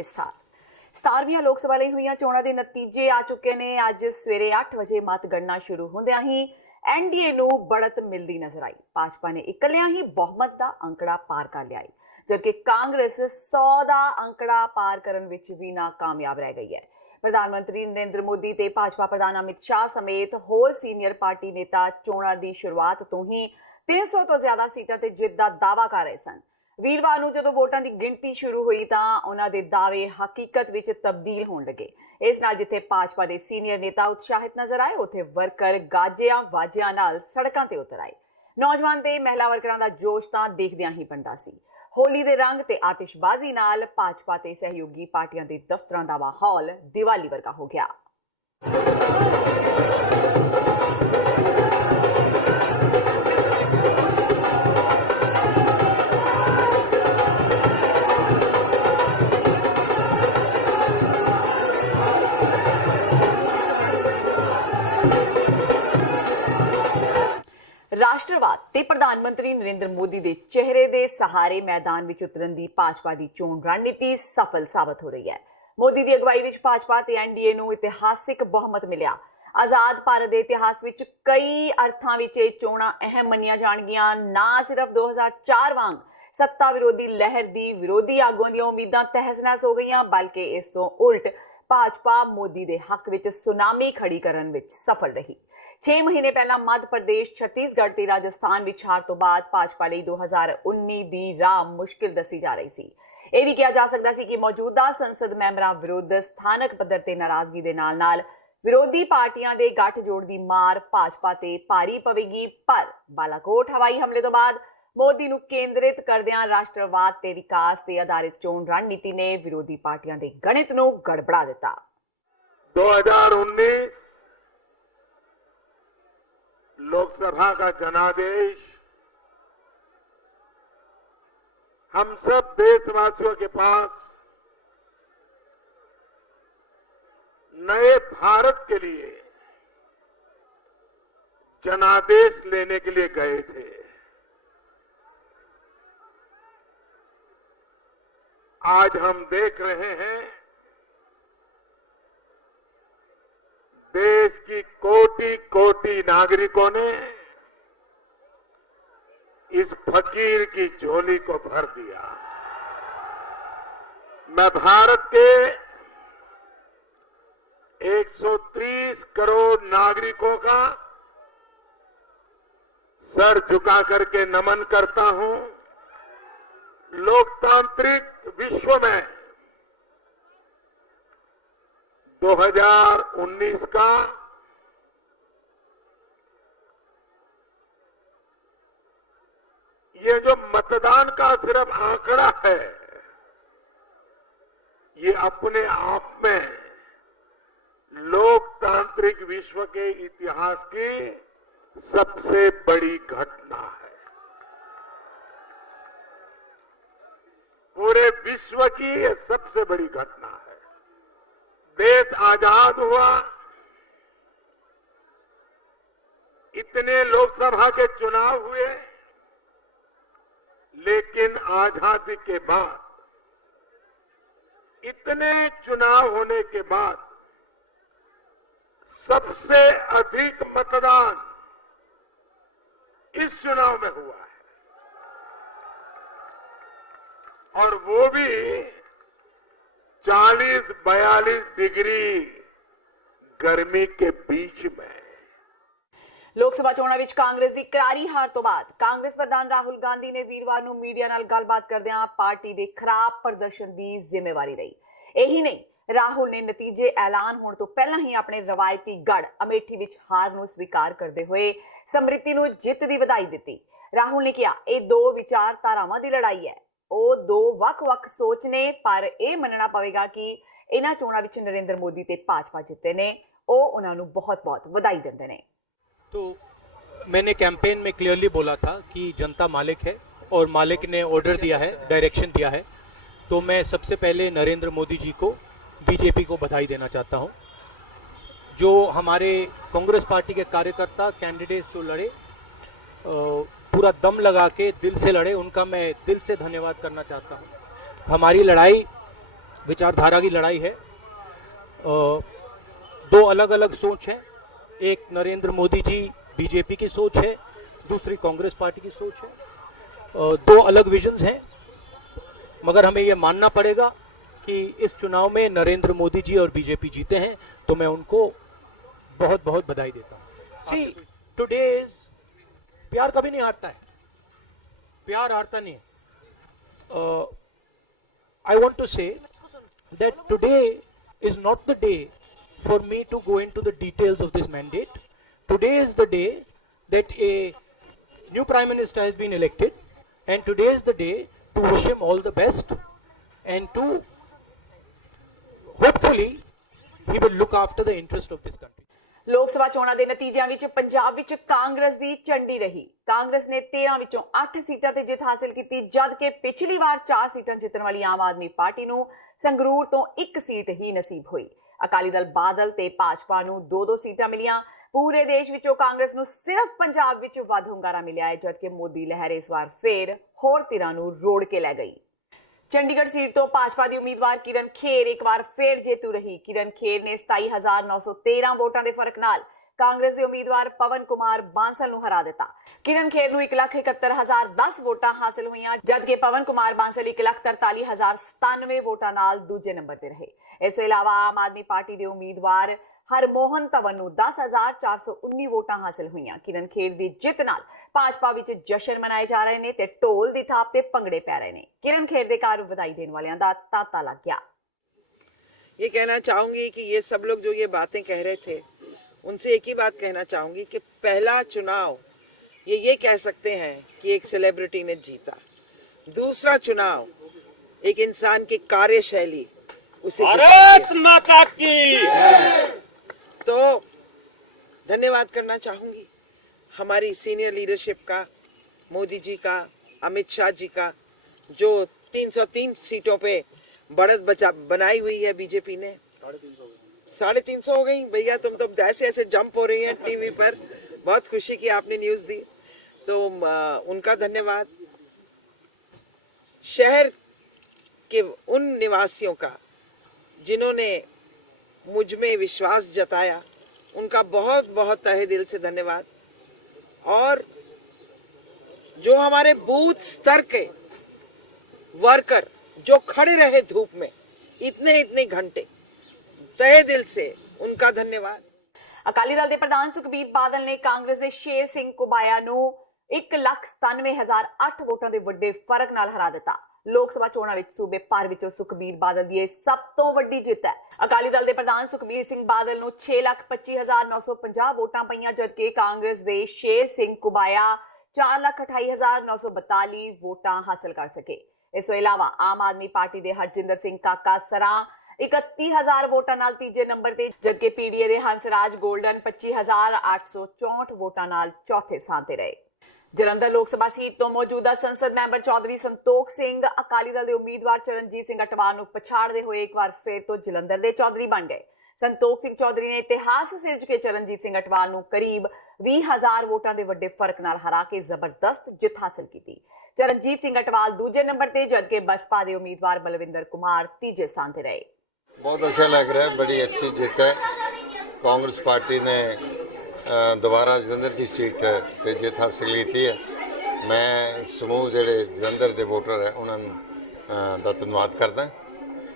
विस्तार 17ਵੀਆਂ ਲੋਕ ਸਭਾ ਲਈ ਹੋਈਆਂ ਚੋਣਾਂ ਦੇ ਨਤੀਜੇ ਆ ਚੁੱਕੇ ਨੇ। ਅੱਜ ਸਵੇਰੇ 8 ਵਜੇ ਮਤਗਣਨਾ ਸ਼ੁਰੂ ਹੁੰਦਿਆਂ ਹੀ ਐਨਡੀਏ ਨੂੰ बढ़त मिलती नजर आई। भाजपा ने इकल्लियां ही बहुमत का अंकड़ा पार कर लिया, जबकि कांग्रेस 100 का अंकड़ा पार करने विच भी नाकामयाब रह गई है। प्रधानमंत्री नरेंद्र मोदी ते भाजपा प्रधान अमित शाह समेत होर सीनियर पार्टी नेता चोणां की शुरुआत तो ही 300 तो ज्यादा सीटां ते जित का दावा कर रहे सन। वीरवार नूं जदों वोटां की गिणती शुरू हुई तां उन्हां दे दावे हकीकत विच तब्दील होण लगे। इस नाल जिथे भाजपा के सीनियर नेता उत्साहित नजर आए, उत्थे वर्कर गाजियां वाजियां नाल सड़कां ते उतर आए। नौजवान ते महिला वर्करां दा जोश तां देखदियां ही बनदा सी। होली दे रंग ते आतिशबाजी नाल भाजपा ते सहयोगी पार्टियां दे दफ्तरां दा माहौल दिवाली वर्गा हो गया। राष्ट्रवाद ते प्रधानमंत्री नरेंद्र मोदी के चेहरे के सहारे मैदान में उतरन की भाजपा की चोण रणनीति सफल साबित हो रही है। मोदी की अगवाई में भाजपा ते एनडीए नूं इतिहासिक बहुमत मिलिया। आजाद भारत के इतिहास में कई अर्थां विच चोणां अहम मनिया जाणगियां। ना सिर्फ 2004 वांग सत्ता विरोधी लहर की विरोधी आगुआं दी उम्मीदां तहस-नहस हो गईयां, बल्कि इस तो उल्ट भाजपा मोदी के हक में सुनामी खड़ी करन विच सफल रही। 6 महीने पहला मध्य प्रदेश, छत्तीसगढ़ ते राजस्थान विच हार तो बाद भाजपा लई 2019 दी राह मुश्किल दसी जा रही सी। यह भी कहा जा सकता सी कि मौजूदा संसद मैंबरां विरुद्ध स्थानक पद्धर ते नाराजगी दे नाल विरोधी पार्टियां दे गठजोड़ दी मार भाजपा ते भारी पवेगी। पर बालाकोट हवाई हमले तो बाद मोदी नूं केंद्रित करदियां राष्ट्रवाद ते विकास ते आधारित चोण रणनीति ने विरोधी पार्टियां दे गणित नूं गड़बड़ा दिता। 2019 लोकसभा का जनादेश हम सब देशवासियों के पास नए भारत के लिए जनादेश लेने के लिए गए थे। आज हम देख रहे हैं देश की कोटि कोटि नागरिकों ने इस फकीर की झोली को भर दिया। मैं भारत के 130 करोड़ नागरिकों का सर झुका करके नमन करता हूं। लोकतांत्रिक विश्व में 2019 का ये जो मतदान का सिर्फ आंकड़ा है, ये अपने आप में लोकतांत्रिक विश्व के इतिहास की सबसे बड़ी घटना है। पूरे विश्व की ये सबसे बड़ी घटना है। देश आजाद हुआ, इतने लोकसभा के चुनाव हुए, लेकिन आजादी के बाद इतने चुनाव होने के बाद सबसे अधिक मतदान इस चुनाव में हुआ है, और वो भी 40-42 डिग्री गर्मी के बीच में। लोकसभा चोणां विच कांग्रेस की करारी हार तो बाद कांग्रेस प्रधान राहुल गांधी ने वीरवार नूं मीडिया नाल गलबात करदिआं पार्टी के खराब प्रदर्शन की जिम्मेवारी लई। यही नहीं, राहुल ने नतीजे ऐलान होने तो पहला ही अपने रवायती गढ़ अमेठी विच हार नूं स्वीकार करते हुए समृति नूं जित की बधाई दी। राहुल ने कहा, यह दो विचारधारावां की लड़ाई है, ਉਹ दो ਵੱਖ-ਵੱਖ सोच ने, पर यह मनना पवेगा कि इन्हां चोणां विच नरेंद्र मोदी ते भाजपा जिते ने, ਉਹ उन्हां नूं बहुत-बहुत ਵਧਾਈ ਦਿੰਦੇ ਨੇ। तो मैंने कैंपेन में क्लियरली बोला था कि जनता मालिक है और मालिक ने ऑर्डर दिया है, डायरेक्शन दिया है। तो मैं सबसे पहले नरेंद्र मोदी जी को, बीजेपी को बधाई देना चाहता हूं। जो हमारे कांग्रेस पार्टी के कार्यकर्ता कैंडिडेट्स जो लड़े, पूरा दम लगा के दिल से लड़े, उनका मैं दिल से धन्यवाद करना चाहता हूं। हमारी लड़ाई विचारधारा की लड़ाई है। दो अलग अलग सोच है, एक नरेंद्र मोदी जी बीजेपी की सोच है, दूसरी कांग्रेस पार्टी की सोच है। दो अलग विजन्स हैं, मगर हमें ये मानना पड़ेगा कि इस चुनाव में नरेंद्र मोदी जी और बीजेपी जीते हैं, तो मैं उनको बहुत बहुत बधाई देता हूँ। सी टुडेज प्यार कभी नहीं हारता है, प्यार हारता नहीं है। I want to say that today is not the day for me to go into the details of this mandate. Today is the day that a new Prime Minister has been elected, and today is the day to wish him all the best and to hopefully he will look after the interest of this country. ਲੋਕ ਸਭਾ ਚੋਣਾਂ ਦੇ ਨਤੀਜਿਆਂ ਵਿੱਚ ਪੰਜਾਬ ਵਿੱਚ ਕਾਂਗਰਸ ਦੀ ਝੰਡੀ ਰਹੀ। ਕਾਂਗਰਸ ਨੇ 13 ਵਿੱਚੋਂ 8 ਸੀਟਾਂ ਤੇ ਜਿੱਤ ਹਾਸਲ ਕੀਤੀ, ਜਦ ਕਿ ਪਿਛਲੀ ਵਾਰ 4 ਸੀਟਾਂ ਜਿੱਤਣ ਵਾਲੀ ਆਮ ਆਦਮੀ ਪਾਰਟੀ ਨੂੰ ਸੰਗਰੂਰ ਤੋਂ 1 ਸੀਟ ਹੀ ਨਸੀਬ ਹੋਈ। ਅਕਾਲੀ ਦਲ ਬਾਦਲ ਤੇ ਭਾਜਪਾ ਨੂੰ 2-2 ਸੀਟਾਂ ਮਿਲੀਆਂ। ਪੂਰੇ ਦੇਸ਼ ਵਿੱਚੋਂ ਕਾਂਗਰਸ ਨੂੰ ਸਿਰਫ ਪੰਜਾਬ ਵਿੱਚ ਵੱਧ ਹੁੰਗਾਰਾ ਮਿਲਿਆ ਹੈ, ਜਦ ਕਿ ਮੋਦੀ ਲਹਿਰ ਇਸ ਵਾਰ ਫੇਰ ਹੋਰ ਧਿਰਾਂ ਨੂੰ ਰੋੜ ਕੇ ਲੈ ਗਈ। ਚੰਡੀਗੜ੍ਹ ਸੀਟ ਤੋਂ ਭਾਜਪਾ ਦੀ ਉਮੀਦਵਾਰ ਕਿਰਨ ਖੇਰ ਇੱਕ ਵਾਰ ਫੇਰ ਜੇਤੂ ਰਹੀ। ਕਿਰਨ ਖੇਰ ਨੇ 27,913 ਵੋਟਾਂ ਦੇ ਫਰਕ ਨਾਲ ਕਾਂਗਰਸ ਦੇ ਉਮੀਦਵਾਰ ਪਵਨ ਕੁਮਾਰ ਬਾਂਸਲ ਨੂੰ ਹਰਾ ਦਿੱਤਾ। ਕਿਰਨ ਖੇਰ ਨੂੰ 1,71,010 ਵੋਟਾਂ ਹਾਸਲ ਹੋਈਆਂ, ਜਦਕਿ ਪਵਨ ਕੁਮਾਰ ਬਾਂਸਲ 1,43,097 ਵੋਟਾਂ ਨਾਲ ਦੂਜੇ ਨੰਬਰ ਤੇ ਰਹੇ। ਇਸ ਤੋਂ ਇਲਾਵਾ ਆਮ ਆਦਮੀ ਪਾਰਟੀ ਦੇ ਉਮੀਦਵਾਰ ਹਰਮੋਹਨ ਧਵਨ ਨੂੰ 10,419 ਵੋਟਾਂ ਹਾਸਲ ਹੋਈਆਂ। ਕਿਰਨ ਖੇਰ ਦੀ ਜਿੱਤ ਨਾਲ ਭਾਜਪਾ ਵਿੱਚ ਜਸ਼ਨ ਮਨਾਏ ਜਾ ਰਹੇ ਨੇ ਤੇ ਢੋਲ ਦੀ ਥਾਪ ਤੇ ਭੰਗੜੇ ਪੈ ਰਹੇ ਨੇ। ਕਿਰਨ ਖੇਰ ਦੇ ਘਰ ਵਧਾਈ ਦੇਣ ਵਾਲਿਆਂ ਦਾ ਤਾਂਤਾ ਲੱਗ ਗਿਆ। ये कहना चाहूंगी कि ये सब लोग जो ये बातें कह रहे थे, उनसे एक ही बात कहना चाहूंगी कि पहला चुनाव ये कह सकते हैं कि एक सेलिब्रिटी ने जीता। दूसरा चुनाव एक इंसान की कार्यशैली उसे भारत माता की। तो धन्यवाद करना चाहूंगी हमारी सीनियर लीडरशिप का, मोदी जी का, अमित शाह जी का, जो 303 सीटों पे बढ़त बनाई हुई है बीजेपी ने। 350 हो गई भैया, तुम तो ऐसे ऐसे जंप हो रही है टीवी पर। बहुत खुशी की आपने न्यूज़ दी, तो उनका धन्यवाद। शहर के उन निवासियों का जिन्होंने मुझ में विश्वास जताया, उनका बहुत बहुत तहे दिल से धन्यवाद। और जो हमारे बूथ स्तर के वर्कर जो खड़े रहे धूप में इतने घंटे, तहे दिल से उनका धन्यवाद। ਅਕਾਲੀ ਦਲ ਦੇ ਪ੍ਰਧਾਨ ਸੁਖਬੀਰ ਬਾਦਲ ਨੇ ਕਾਂਗਰਸ ਦੇ ਸ਼ੇਰ ਸਿੰਘ ਕੁਬਾਇਆ ਨੂੰ 1,97,008 ਵੋਟਾਂ ਦੇ ਵੱਡੇ ਫਰਕ ਨਾਲ ਹਰਾ ਦਿੱਤਾ। ਲੋਕ ਸਭਾ ਚੋਣਾਂ ਵਿੱਚ ਸੂਬੇ ਭਰ ਵਿੱਚੋਂ ਸੁਖਬੀਰ ਬਾਦਲ ਦੀ ਇਹ ਸਭ ਤੋਂ ਵੱਡੀ ਜਿੱਤ ਹੈ। ਅਕਾਲੀ ਦਲ ਦੇ ਪ੍ਰਧਾਨ ਸੁਖਬੀਰ ਸਿੰਘ ਬਾਦਲ ਨੂੰ 6,25,950 ਵੋਟਾਂ ਪਈਆਂ, ਜਦਕਿ ਕਾਂਗਰਸ ਦੇ ਸ਼ੇਰ ਸਿੰਘ ਕੁਬਾਇਆ 4,28,942 ਵੋਟਾਂ ਹਾਸਲ ਕਰ ਸਕੇ। ਇਸ ਤੋਂ ਇਲਾਵਾ ਆਮ ਆਦਮੀ ਪਾਰਟੀ ਦੇ ਹਰਜਿੰਦਰ ਸਿੰਘ ਕਾਕਾ ਸਰਾਂ 31,000 ਵੋਟਾਂ ਨਾਲ ਤੀਜੇ ਨੰਬਰ ਤੇ, ਜਦਕਿ ਪੀਡੀਏ ਦੇ ਹੰਸਰਾਜ ਗੋਲਡਨ 25,864 ਵੋਟਾਂ ਨਾਲ ਚੌਥੇ ਸਥਾਨ ਤੇ ਰਹੇ। ਜਲੰਧਰ ਲੋਕ ਸਭਾ ਸੀਟ ਤੋਂ ਮੌਜੂਦਾ ਸੰਸਦ ਮੈਂਬਰ ਚੌਧਰੀ ਸੰਤੋਖ ਸਿੰਘ ਅਕਾਲੀ ਦਲ ਦੇ ਉਮੀਦਵਾਰ ਚਰਨਜੀਤ ਸਿੰਘ ਅਟਵਾਲ ਨੂੰ ਪਛਾੜਦੇ ਹੋਏ ਇੱਕ ਵਾਰ ਫਿਰ ਤੋਂ ਜਲੰਧਰ ਦੇ ਚੌਧਰੀ ਬਣ ਗਏ। ਸੰਤੋਖ ਸਿੰਘ ਚੌਧਰੀ ਨੇ ਇਤਿਹਾਸ ਸਿਰਜ ਕੇ ਚਰਨਜੀਤ ਸਿੰਘ ਅਟਵਾਲ ਨੂੰ ਕਰੀਬ 20,000 ਵੋਟਾਂ ਦੇ ਵੱਡੇ ਫਰਕ ਨਾਲ ਹਰਾ ਕੇ ਜ਼ਬਰਦਸਤ ਜਿੱਤ ਹਾਸਲ ਕੀਤੀ। ਚਰਨਜੀਤ ਸਿੰਘ ਅਟਵਾਲ ਦੂਜੇ ਨੰਬਰ ਤੇ, ਜਦਕਿ ਬਸਪਾ ਦੇ ਉਮੀਦਵਾਰ ਬਲਵਿੰਦਰ ਕੁਮਾਰ ਤੀਜੇ ਸਥਾਨ ਤੇ ਰਹੇ। बहुत अच्छा लग रहा है, बड़ी अच्छी जीत है। कांग्रेस पार्टी ने दोबारा जलंधर की सीट ਤੇ ਜਿੱਤ ਹਾਸਲ ਕੀਤੀ ਹੈ। ਮੈਂ ਸਮੂਹ ਜਿਹੜੇ ਜਲੰਧਰ ਦੇ ਵੋਟਰ ਹੈ ਉਹਨਾਂ ਦਾ ਧੰਨਵਾਦ ਕਰਦਾ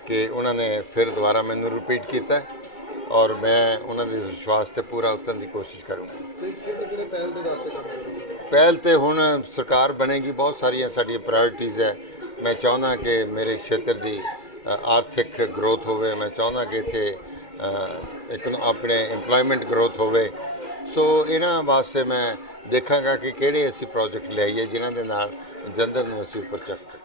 ਕਿ ਉਹਨਾਂ ਨੇ ਫਿਰ ਦੁਬਾਰਾ ਮੈਨੂੰ ਰਿਪੀਟ ਕੀਤਾ ਔਰ ਮੈਂ ਉਹਨਾਂ ਦੇ ਵਿਸ਼ਵਾਸ ਤੇ ਪੂਰਾ ਉਤਰਨ ਦੀ ਕੋਸ਼ਿਸ਼ ਕਰੂੰਗਾ। ਪਹਿਲ ਤੇ ਹੁਣ ਸਰਕਾਰ ਬਣੇਗੀ, ਬਹੁਤ ਸਾਰੀਆਂ ਸਾਡੀਆਂ ਪ੍ਰਾਇੋਰਟੀਜ਼ ਹੈ। ਮੈਂ ਚਾਹੁੰਦਾ ਕਿ ਮੇਰੇ ਖੇਤਰ ਦੀ ਆਰਥਿਕ ਗਰੋਥ ਹੋਵੇ, ਮੈਂ ਚਾਹੁੰਦਾ ਕਿ ਇੱਥੇ ਇੱਕ ਆਪਣੇ ਇੰਪਲੋਇਮੈਂਟ ਗਰੋਥ ਹੋਵੇ। ਸੋ ਇਹਨਾਂ ਵਾਸਤੇ ਮੈਂ ਦੇਖਾਂਗਾ ਕਿ ਕਿਹੜੇ ਅਸੀਂ ਪ੍ਰੋਜੈਕਟ ਲਿਆਈਏ ਜਿਨ੍ਹਾਂ ਦੇ ਨਾਲ ਜਲੰਧਰ ਨੂੰ ਅਸੀਂ ਉੱਪਰ ਚੱਕ ਸਕੀਏ।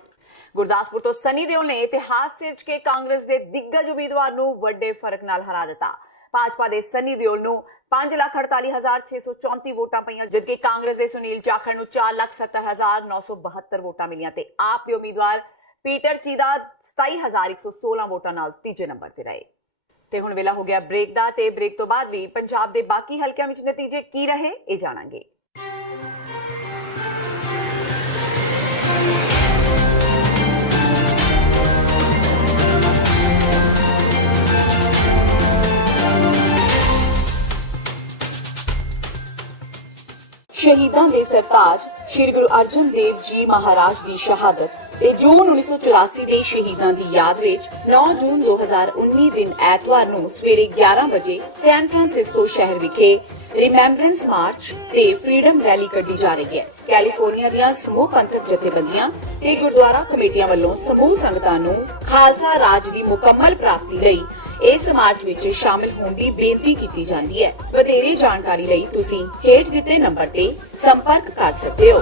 ਗੁਰਦਾਸਪੁਰ ਤੋਂ ਸਨੀ ਦਿਓਲ ਨੇ ਇਤਿਹਾਸ ਸਿਰਜ ਕੇ ਕਾਂਗਰਸ ਦੇ ਦਿੱਗਜ ਉਮੀਦਵਾਰ ਨੂੰ ਵੱਡੇ ਫਰਕ ਨਾਲ ਹਰਾ ਦਿੱਤਾ। ਭਾਜਪਾ ਦੇ ਸਨੀ ਦਿਓਲ ਨੂੰ 5,48,634 ਵੋਟਾਂ ਪਈਆਂ, ਜਦਕਿ ਕਾਂਗਰਸ ਦੇ ਸੁਨੀਲ ਜਾਖੜ ਨੂੰ 4,70,972 ਵੋਟਾਂ ਮਿਲੀਆਂ ਤੇ ਆਪ ਦੇ ਉਮੀਦਵਾਰ ਪੀਟਰ ਚੀਦਾ 27,116 ਵੋਟਾਂ ਨਾਲ ਤੀਜੇ ਨੰਬਰ ਤੇ ਰਹੇ। ਤੇ ਹੁਣ ਵੇਲਾ ਹੋ ਗਿਆ ਬ੍ਰੇਕ ਦਾ, ਤੇ ਬ੍ਰੇਕ ਤੋਂ ਬਾਅਦ ਵੀ ਪੰਜਾਬ ਦੇ ਬਾਕੀ ਹਲਕਿਆਂ ਵਿੱਚ ਨਤੀਜੇ ਕੀ ਰਹੇ ਇਹ ਜਾਣਾਂਗੇ। ਸ਼ਹੀਦਾਂ ਦੇ ਸਰਤਾਜ ਸ਼੍ਰੀ ਗੁਰੂ ਅਰਜਨ ਦੇਵ ਜੀ ਮਹਾਰਾਜ ਦੀ ਸ਼ਹਾਦਤ ਤੇ ਜੂਨ 1984 ਦੇ ਸ਼ਹੀਦਾਂ ਦੀ ਯਾਦ ਵਿੱਚ 9 ਜੂਨ 2019 ਦਿਨ ਐਤਵਾਰ ਨੂੰ ਸਵੇਰੇ 11 ਵਜੇ ਸੈਨ ਫਰਾਂਸਿਸਕੋ ਸ਼ਹਿਰ ਵਿਖੇ ਰਿਮੈਂਬਰੈਂਸ ਮਾਰਚ ਤੇ ਫਰੀडम ਰੈਲੀ ਕੱਢੀ ਜਾ ਰਹੀ ਹੈ। ਕੈਲੀਫੋਰਨੀਆ ਦੀਆਂ ਸਮੂਹ ਪੰਥਕ ਜਥੇਬੰਦੀਆਂ ਤੇ ਗੁਰਦੁਆਰਾ ਕਮੇਟੀਆਂ ਵੱਲੋਂ ਸਮੂਹ ਸੰਗਤਾਂ ਨੂੰ ਖਾਲਸਾ ਰਾਜ ਦੀ ਮੁਕੰਮਲ ਪ੍ਰਾਪਤੀ ਲਈ ਇਸ ਮਾਰਚ ਵਿੱਚ ਸ਼ਾਮਿਲ ਹੋਣ ਦੀ ਬੇਨਤੀ ਕੀਤੀ ਜਾਂਦੀ ਹੈ। ਵਧੇਰੇ ਜਾਣਕਾਰੀ ਲਈ ਤੁਸੀਂ ਹੇਠ ਦਿੱਤੇ ਨੰਬਰ ਤੇ ਸੰਪਰਕ ਕਰ ਸਕਦੇ ਹੋ।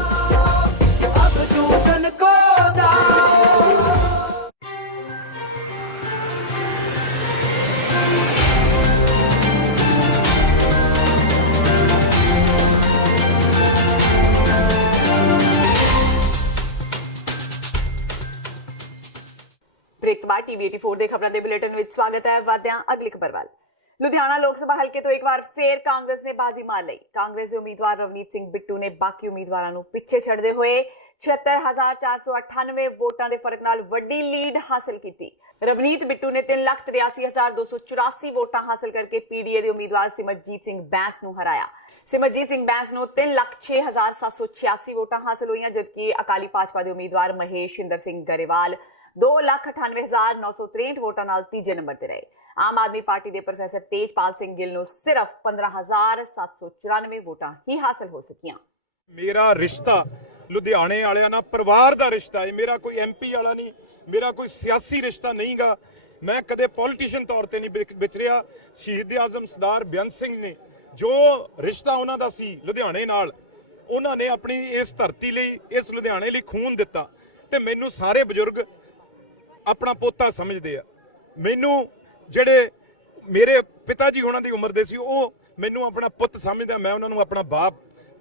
ਬ੍ਰੇਕਬਾਰ ਟੀਵੀ 84 ਦੇ ਖਬਰਾਂ ਦੇ ਬੁਲੇਟਿਨ ਵਿੱਚ ਸਵਾਗਤ ਹੈ। ਵਾਦਿਆਂ ਅਗਲੀ ਖਬਰ ਵੱਲ। ਲੁਧਿਆਣਾ ਲੋਕ ਸਭਾ ਹਲਕੇ ਤੋਂ ਇੱਕ ਵਾਰ ਫੇਰ ਕਾਂਗਰਸ ਨੇ ਬਾਜ਼ੀ ਮਾਰ ਲਈ। ਕਾਂਗਰਸ ਦੇ ਉਮੀਦਵਾਰ ਰਵਨੀਤ ਸਿੰਘ ਬਿੱਟੂ ਨੇ ਬਾਕੀ ਉਮੀਦਵਾਰਾਂ ਨੂੰ ਪਿੱਛੇ ਛੱਡਦੇ ਹੋਏ 76498 ਵੋਟਾਂ ਦੇ ਫਰਕ ਨਾਲ ਵੱਡੀ ਲੀਡ ਹਾਸਲ ਕੀਤੀ। ਰਵਨੀਤ ਬਿੱਟੂ ਨੇ 3,83,284 ਵੋਟਾਂ ਹਾਸਲ ਕਰਕੇ ਪੀਡੀਏ ਦੇ ਉਮੀਦਵਾਰ ਸਿਮਰਜੀਤ ਸਿੰਘ ਬੈਂਸ ਨੂੰ ਹਰਾਇਆ। ਸਿਮਰਜੀਤ ਸਿੰਘ ਬੈਂਸ ਨੂੰ 3,06,786 ਵੋਟਾਂ ਹਾਸਲ ਹੋਈਆਂ, ਜਦਕਿ ਅਕਾਲੀ ਭਾਜਪਾ ਦੇ ਉਮੀਦਵਾਰ ਮਹੇਸ਼ਿੰਦਰ ਸਿੰਘ ਗਰੇਵਾਲ 2,98,963 ਵੋਟਾਂ ਨਾਲ ਤੀਜੇ ਨੰਬਰ ਤੇ ਰਹੇ। ਆਮ ਆਦਮੀ ਪਾਰਟੀ ਦੇ ਪ੍ਰੋਫੈਸਰ ਤੇਜਪਾਲ ਸਿੰਘ ਗਿੱਲ ਨੂੰ ਸਿਰਫ 15,794 ਵੋਟਾਂ ਹੀ ਹਾਸਲ ਹੋ ਸਕੀਆਂ। ਮੇਰਾ ਰਿਸ਼ਤਾ ਲੁਧਿਆਣੇ ਵਾਲਿਆਂ ਨਾਲ ਪਰਿਵਾਰ ਦਾ ਰਿਸ਼ਤਾ ਹੈ। ਮੇਰਾ ਕੋਈ ਐਮਪੀ ਵਾਲਾ ਨਹੀਂ, ਮੇਰਾ ਕੋਈ ਸਿਆਸੀ ਰਿਸ਼ਤਾ ਨਹੀਂਗਾ। ਮੈਂ ਕਦੇ ਪੋਲੀਟੀਸ਼ੀਅਨ ਤੌਰ ਤੇ ਨਹੀਂ ਵਿਚਰਿਆ। ਸ਼ਹੀਦ ਆਜ਼ਮ ਸਰਦਾਰ ਬੇਅੰਤ ਸਿੰਘ ਨੇ ਜੋ ਰਿਸ਼ਤਾ ਉਹਨਾਂ ਦਾ ਸੀ ਲੁਧਿਆਣੇ ਨਾਲ, ਉਹਨਾਂ ਨੇ ਆਪਣੀ ਇਸ ਧਰਤੀ ਲਈ, ਇਸ ਲੁਧਿਆਣੇ ਲਈ ਖੂਨ ਦਿੱਤਾ। ਤੇ ਮੈਨੂੰ ਸਾਰੇ ਬਜ਼ੁਰਗ ਆਪਣਾ ਪੋਤਾ ਸਮਝਦੇ ਆ। ਮੈਨੂੰ ਜਿਹੜੇ ਮੇਰੇ ਪਿਤਾ ਜੀ ਉਹਨਾਂ ਦੀ ਉਮਰ ਦੇ ਸੀ, ਉਹ ਮੈਨੂੰ ਆਪਣਾ ਪੁੱਤ ਸਮਝਦਾ। ਮੈਂ ਉਹਨਾਂ ਨੂੰ ਆਪਣਾ ਬਾਪ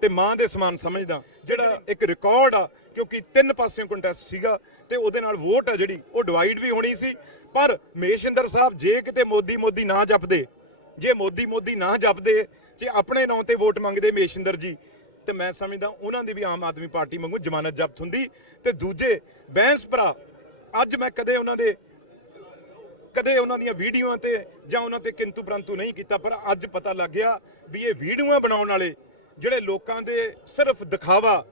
ਤੇ ਮਾਂ ਦੇ ਸਮਾਨ ਸਮਝਦਾ। ਜਿਹੜਾ ਇੱਕ ਰਿਕਾਰਡ ਆ, ਕਿਉਂਕਿ 3 ਪਾਸਿਓਂ ਕੰਟੈਸਟ ਸੀਗਾ ਤੇ ਉਹਦੇ ਨਾਲ ਵੋਟ ਆ ਜਿਹੜੀ ਉਹ ਡਿਵਾਈਡ ਵੀ ਹੋਣੀ ਸੀ। ਪਰ ਮਹੇਸ਼ਿੰਦਰ ਸਾਹਿਬ ਜੇ ਕਿਤੇ ਮੋਦੀ ਨਾ ਜਪਦੇ, ਜੇ ਮੋਦੀ ਨਾ ਜਪਦੇ, ਜੇ ਆਪਣੇ ਨਾਂ ਤੇ ਵੋਟ ਮੰਗਦੇ ਮਹੇਸ਼ਿੰਦਰ ਜੀ, ਤੇ ਮੈਂ ਸਮਝਦਾ ਉਹਨਾਂ ਦੀ ਵੀ ਆਮ ਆਦਮੀ ਪਾਰਟੀ ਵਾਂਗੂ ਜ਼ਮਾਨਤ ਜ਼ਬਤ ਹੁੰਦੀ। ਤੇ ਦੂਜੇ ਬੈਂਸ ਭਰਾ, ਅੱਜ ਮੈਂ ਕਦੇ ਉਹਨਾਂ ਦੀਆਂ ਵੀਡੀਓਆਂ ਤੇ ਜਾਂ ਉਹਨਾਂ ਤੇ ਕਿੰਤੂ ਪ੍ਰੰਤੂ ਨਹੀਂ ਕੀਤਾ, ਪਰ ਅੱਜ ਪਤਾ ਲੱਗ ਗਿਆ ਵੀ ਇਹ ਵੀਡੀਓਆਂ ਬਣਾਉਣ ਵਾਲੇ ਜਿਹੜੇ ਲੋਕਾਂ ਦੇ ਸਿਰਫ ਦਿਖਾਵਾ,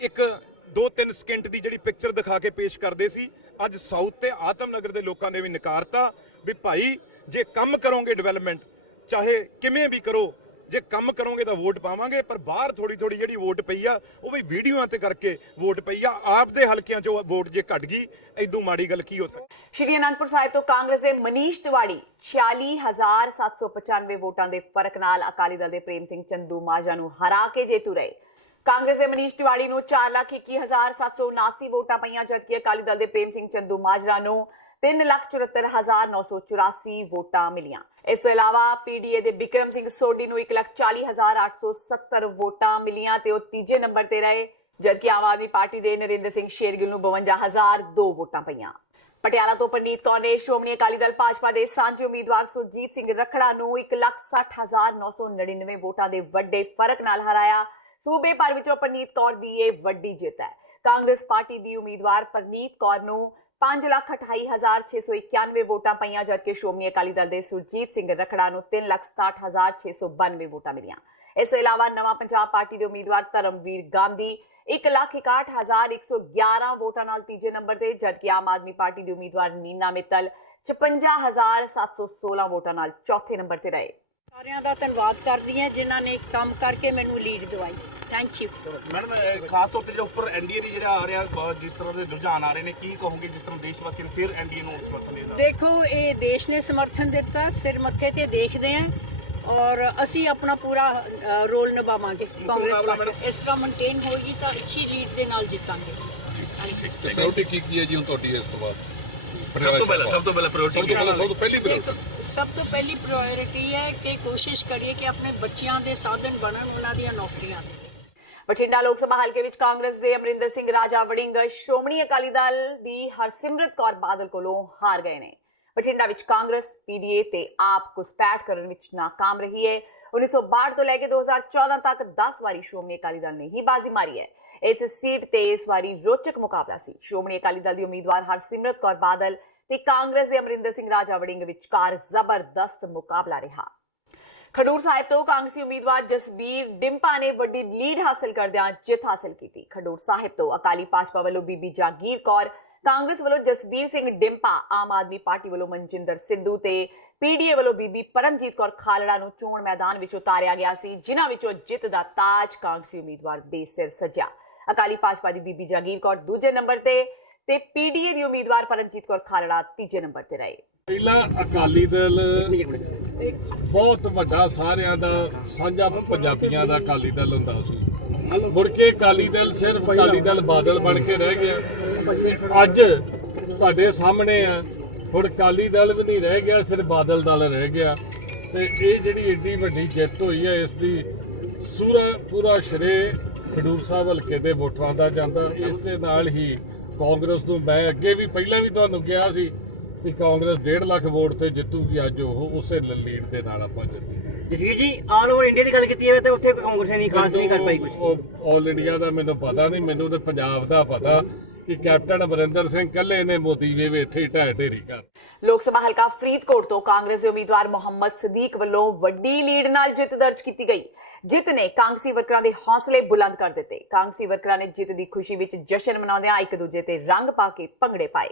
1-2-3 ਸਕਿੰਟ ਦੀ ਜਿਹੜੀ ਪਿਕਚਰ ਦਿਖਾ ਕੇ ਪੇਸ਼ ਕਰਦੇ ਸੀ, ਅੱਜ ਸਾਊਥ ਤੇ ਆਤਮਨਗਰ ਦੇ ਲੋਕਾਂ ਨੇ ਵੀ ਨਕਾਰਤਾ ਵੀ ਭਾਈ ਜੇ ਕੰਮ ਕਰੋਗੇ ਡਿਵੈਲਪਮੈਂਟ, ਚਾਹੇ ਕਿਵੇਂ ਵੀ ਕਰੋ, ਜੇ ਕੰਮ ਕਰੋਗੇ ਤਾਂ ਵੋਟ ਪਾਵਾਂਗੇ। ਪਰ ਬਾਹਰ ਥੋੜੀ ਜਿਹੜੀ ਵੋਟ ਪਈ ਆ ਉਹ ਵੀ ਵੀਡੀਓਆਂ ਤੇ ਕਰਕੇ ਵੋਟ ਪਈ ਆ। ਆਪ ਦੇ ਹਲਕਿਆਂ 'ਚੋਂ ਵੋਟ ਜੇ ਘਟ ਗਈ, ਇਦੋਂ ਮਾੜੀ ਗੱਲ ਕੀ ਹੋ ਸਕਦੀ। ਸ਼੍ਰੀ ਅਨੰਦਪੁਰ ਸਾਹਿਬ ਤੋਂ ਕਾਂਗਰਸ ਦੇ ਮਨੀਸ਼ ਤਿਵਾੜੀ 46,795 ਵੋਟਾਂ ਦੇ ਫਰਕ ਨਾਲ ਅਕਾਲੀ ਦਲ ਦੇ ਪ੍ਰੇਮ ਸਿੰਘ ਚੰਦੂ ਮਾਜਰਾ ਨੂੰ ਹਰਾ ਕੇ ਜੇਤੂ ਰਹੇ। ਕਾਂਗਰਸ ਦੇ ਮਨੀਸ਼ ਤਿਵਾੜੀ ਨੂੰ 4,21,779 ਵੋਟਾਂ ਪਈਆਂ, ਜਦਕਿ ਅਕਾਲੀ ਦਲ ਦੇ ਪ੍ਰੇਮ ਸਿੰਘ ਚੰਦੂ ਮਾਜਰਾ ਨੂੰ 3,74,984 ਵੋਟਾਂ ਮਿਲੀਆਂ। ਇਸ ਤੋਂ ਇਲਾਵਾ ਪੀਡੀਏ ਦੇ ਬਿਕਰਮ ਸਿੰਘ ਸੋਢੀ ਨੂੰ 1,40,870 ਵੋਟਾਂ ਮਿਲੀਆਂ ਤੇ ਉਹ ਤੀਜੇ ਨੰਬਰ ਤੇ ਰਹੇ, ਜਦਕਿ ਆਮ ਆਦਮੀ ਪਾਰਟੀ ਦੇ ਨਰਿੰਦਰ ਸਿੰਘ ਸ਼ੇਰਗਿੱਲ ਨੂੰ 52,002 ਵੋਟਾਂ ਪਈਆਂ। ਪਟਿਆਲਾ ਤੋਂ ਪਰਨੀਤ ਕੌਰ ਨੇ ਸ਼੍ਰੋਮਣੀ ਅਕਾਲੀ ਦਲ ਭਾਜਪਾ ਦੇ ਸਾਂਝੇ ਉਮੀਦਵਾਰ ਸੁਰਜੀਤ ਸਿੰਘ ਰੱਖੜਾ ਨੂੰ 1,60,999 ਵੋਟਾਂ ਦੇ ਵੱਡੇ ਫਰਕ ਨਾਲ ਹਰਾਇਆ। ਸੂਬੇ ਭਰ ਵਿੱਚੋਂ ਪਰਨੀਤ ਕੌਰ ਦੀ ਇਹ ਵੱਡੀ ਜਿੱਤ ਹੈ। ਕਾਂਗਰਸ ਪਾਰਟੀ ਦੀ ਉਮੀਦਵਾਰ ਪਰਨੀਤ ਕੌਰ ਨੂੰ 5,28,691 ਵੋਟਾਂ ਪਈਆਂ, ਜਦਕਿ ਸ਼੍ਰੋਮਣੀ ਅਕਾਲੀ ਦਲ ਦੇ ਸੁਰਜੀਤ ਸਿੰਘ ਰੱਖੜਾ ਨੂੰ 3,67,692 ਵੋਟਾਂ ਮਿਲੀਆਂ। ਇਸ ਤੋਂ ਇਲਾਵਾ ਨਵਾਂ ਪੰਜਾਬ ਪਾਰਟੀ ਦੇ ਉਮੀਦਵਾਰ ਧਰਮਵੀਰ ਗਾਂਧੀ 1,61,111 ਵੋਟਾਂ ਨਾਲ ਤੀਜੇ ਨੰਬਰ ਤੇ, ਜਦਕਿ ਆਮ ਆਦਮੀ ਪਾਰਟੀ ਦੇ ਉਮੀਦਵਾਰ ਨੀਨਾ ਮਿੱਤਲ 56,716 ਵੋਟਾਂ ਨਾਲ ਚੌਥੇ ਨੰਬਰ ਤੇ ਰਹੇ। ਸਾਰਿਆਂ ਦਾ ਧੰਨਵਾਦ ਕਰਦੀ ਹਾਂ ਜਿਨ੍ਹਾਂ ਨੇ ਕੰਮ ਕਰਕੇ ਮੈਨੂੰ ਲੀਡ ਦਿਵਾਈ। Thank you madam. ਖਾਸ ਤੌਰ ਤੇ ਜਿਹੜਾ ਉੱਪਰ ਐਨਡੀਏ ਦੀ ਜਿਹੜਾ ਆ ਰਿਹਾ, ਜਿਸ ਤਰ੍ਹਾਂ ਦੇ ਰੁਝਾਨ ਆ ਰਹੇ ਨੇ, ਕੀ ਕਹੋਗੇ ਜਿਸ ਤਰ੍ਹਾਂ ਦੇਸ਼ ਵਾਸੀ ਨੇ ਫਿਰ ਐਨਡੀਏ ਨੂੰ ਸਮਰਥਨ ਦੇਣਾ? ਦੇਖੋ, ਇਹ ਦੇਸ਼ ਨੇ ਸਮਰਥਨ ਦਿੱਤਾ, ਸਿਰ ਮੱਥੇ ਤੇ ਦੇਖਦੇ ਹਾਂ ਔਰ ਅਸੀਂ ਆਪਣਾ ਪੂਰਾ ਰੋਲ ਨਿਭਾਵਾਂਗੇ। ਕਾਂਗਰਸ ਪਾਰਟੀ ਇਸ ਤਰ੍ਹਾਂ ਮੇਨਟੇਨ ਹੋਏਗੀ ਤਾਂ ਅੱਛੀ ਲੀਡ ਦੇ ਨਾਲ ਜਿੱਤਾਂਗੇ। ਪ੍ਰਾਇੋਰਟੀ ਕੀ ਹੈ ਜੀ ਹੁਣ ਤੁਹਾਡੀ ਇਸ ਤੋਂ ਬਾਅਦ? ਸਭ ਤੋਂ ਪਹਿਲਾਂ ਸਭ ਤੋਂ ਪਹਿਲੀ ਪ੍ਰਾਇੋਰਟੀ ਹੈ ਕਿ ਕੋਸ਼ਿਸ਼ ਕਰੀਏ ਕਿ ਆਪਣੇ ਬੱਚਿਆਂ ਦੇ ਸਾਧਨ ਬਣਨ, ਉਹਨਾਂ ਦੀਆਂ ਨੌਕਰੀਆਂ। ਬਠਿੰਡਾ ਲੋਕ ਸਭਾ ਹਲਕੇ ਵਿੱਚ ਕਾਂਗਰਸ ਦੇ ਅਮਰਿੰਦਰ ਸਿੰਘ ਰਾਜਾ ਵੜਿੰਗ ਸ਼੍ਰੋਮਣੀ ਅਕਾਲੀ ਦਲ ਦੀ ਹਰਸਿਮਰਤ ਕੌਰ ਬਾਦਲ ਕੋਲੋਂ ਹਾਰ ਗਏ ਨੇ। ਬਠਿੰਡਾ ਵਿੱਚ ਕਾਂਗਰਸ, ਪੀਡੀਏ ਤੇ ਆਪ ਘੁਸਪੈਠ ਕਰਨ ਵਿੱਚ ਨਾਕਾਮ ਰਹੀ ਹੈ। 1962 ਤੋਂ ਲੈ ਕੇ 2014 ਤੱਕ 10 ਵਾਰੀ ਸ਼੍ਰੋਮਣੀ ਅਕਾਲੀ ਦਲ ਨੇ ਹੀ ਬਾਜ਼ੀ ਮਾਰੀ ਹੈ। ਇਸ ਸੀਟ ਤੇ ਇਸ ਵਾਰੀ ਰੋਚਕ ਮੁਕਾਬਲਾ ਸੀ। ਸ਼੍ਰੋਮਣੀ ਅਕਾਲੀ ਦਲ ਦੀ ਉਮੀਦਵਾਰ ਹਰਸਿਮਰਤ ਕੌਰ ਬਾਦਲ ਤੇ ਕਾਂਗਰਸ ਦੇ ਅਮਰਿੰਦਰ ਸਿੰਘ ਰਾਜਾ ਵੜਿੰਗ ਵਿਚਕਾਰ ਜ਼ਬਰਦਸਤ ਮੁਕਾਬਲਾ ਰਿਹਾ। ਖਡੂਰ ਸਾਹਿਬ ਤੋਂ ਕਾਂਗਰਸੀ ਉਮੀਦਵਾਰ ਜਸਬੀਰ ਡਿੰਪਾ ਨੇ ਵੱਡੀ ਲੀਡ ਹਾਸਲ ਕਰਦਿਆਂ ਜਿੱਤ ਹਾਸਲ ਕੀਤੀ। ਖਡੂਰ ਸਾਹਿਬ ਤੋਂ ਅਕਾਲੀ ਭਾਜਪਾ ਵੱਲੋਂ ਬੀਬੀ ਜਾਗੀਰ ਕੌਰ, ਕਾਂਗਰਸ ਵੱਲੋਂ ਜਸਬੀਰ ਸਿੰਘ ਡਿੰਪਾ, ਆਮ ਆਦਮੀ ਪਾਰਟੀ ਵੱਲੋਂ ਮਨਜਿੰਦਰ ਸਿੱਧੂ ਤੇ ਪੀਡੀਏ ਵੱਲੋਂ ਬੀਬੀ ਪਰਮਜੀਤ ਕੌਰ ਖਾਲੜਾ ਨੂੰ ਚੋਣ ਮੈਦਾਨ ਵਿੱਚ ਉਤਾਰਿਆ ਗਿਆ ਸੀ, ਜਿਨ੍ਹਾਂ ਵਿੱਚੋਂ ਜਿੱਤ ਦਾ ਤਾਜ ਕਾਂਗਰਸੀ ਉਮੀਦਵਾਰ ਦੇ ਸਿਰ ਸੱਜਿਆ। ਅਕਾਲੀ ਭਾਜਪਾ ਦੀ ਬੀਬੀ ਜਾਗੀਰ ਕੌਰ ਦੂਜੇ ਨੰਬਰ ਤੇ ਪੀਡੀਏ ਦੀ ਉਮੀਦਵਾਰ ਪਰਮਜੀਤ ਕੌਰ ਖਾਲੜਾ ਤੀਜੇ ਨੰਬਰ ਤੇ ਰਹੇ। ਪਹਿਲਾ ਅਕਾਲੀ ਦਲ ਬਹੁਤ ਵੱਡਾ ਸਾਰਿਆਂ ਦਾ ਸਾਂਝਾ ਪੰਜਾਬੀਆਂ ਦਾ ਅਕਾਲੀ ਦਲ ਹੁੰਦਾ ਸੀ। ਮੁੜ ਕੇ ਅਕਾਲੀ ਦਲ ਸਿਰਫ ਅਕਾਲੀ ਦਲ ਬਾਦਲ ਬਣ ਕੇ ਰਹਿ ਗਿਆ ਤੇ ਅੱਜ ਤੁਹਾਡੇ ਸਾਹਮਣੇ ਆ ਹੁਣ ਅਕਾਲੀ ਦਲ ਵੀ ਨਹੀਂ ਰਹਿ ਗਿਆ, ਸਿਰਫ ਬਾਦਲ ਦਲ ਰਹਿ ਗਿਆ। ਤੇ ਇਹ ਜਿਹੜੀ ਏਡੀ ਵੱਡੀ ਜਿੱਤ ਹੋਈ ਹੈ ਇਸ ਦੀ ਪੂਰਾ ਸ਼੍ਰੇ ਖਡੂਰ ਸਾਹਿਬ ਹਲਕੇ ਦੇ ਵੋਟਰਾਂ ਦਾ ਜਾਂਦਾ। ਇਸ ਦੇ ਨਾਲ ਹੀ ਕਾਂਗਰਸ ਨੂੰ ਮੈਂ ਅੱਗੇ ਵੀ ਪਹਿਲਾਂ ਵੀ ਤੁਹਾਨੂੰ ਕਿਹਾ ਸੀ ਕਿ ਕਾਂਗਰਸ 1.5 ਲੱਖ ਵੋਟ ਤੇ ਜਿੱਤੂਗੀ, ਅੱਜ ਉਹ ਉਸੇ ਲੀਡ ਦੇ ਨਾਲ ਆਪਾਂ ਜਿੱਤੇ। ਜਸਵੀਰ ਜੀ, ਆਲ ਓਵਰ ਇੰਡੀਆ ਦੀ ਗੱਲ ਕੀਤੀ ਜਾਵੇ ਤਾਂ ਉੱਥੇ ਕਾਂਗਰਸ ਨੇ ਖਾਸ ਨਹੀਂ ਕਰ ਪਾਈ ਕੁਝ। ਆਲ ਇੰਡੀਆ ਦਾ ਮੈਨੂੰ ਪਤਾ ਨਹੀਂ, ਮੈਨੂੰ ਤੇ ਪੰਜਾਬ ਦਾ ਪਤਾ ਕਿ ਕੈਪਟਨ ਅਮਰਿੰਦਰ ਸਿੰਘ ਕੱਲੇ ਨੇ ਮੋਦੀ ਵੇ ਇੱਥੇ ਹੀ ਢਹਿ ਢੇਰੀ ਕਰ। ਲੋਕ ਸਭਾ ਹਲਕਾ ਫਰੀਦਕੋਟ ਤੋਂ ਕਾਂਗਰਸ ਦੇ ਉਮੀਦਵਾਰ ਮੁਹੰਮਦ ਸਦੀਕ ਵੱਲੋਂ ਵੱਡੀ ਲੀਡ ਨਾਲ ਜਿੱਤ ਦਰਜ ਕੀਤੀ ਗਈ। ਜਿੱਤ ਨੇ ਕਾਂਗਰਸੀ ਵਰਕਰਾਂ ਦੇ ਹੌਸਲੇ ਬੁਲੰਦ ਕਰ ਦਿੱਤੇ। ਕਾਂਗਰਸੀ ਵਰਕਰਾਂ ਨੇ ਜਿੱਤ ਦੀ ਖੁਸ਼ੀ ਵਿੱਚ ਜਸ਼ਨ ਮਨਾਉਂਦਿਆਂ ਇੱਕ ਦੂਜੇ ਤੇ ਰੰਗ ਪਾ ਕੇ ਭੰਗੜੇ ਪਾਏ।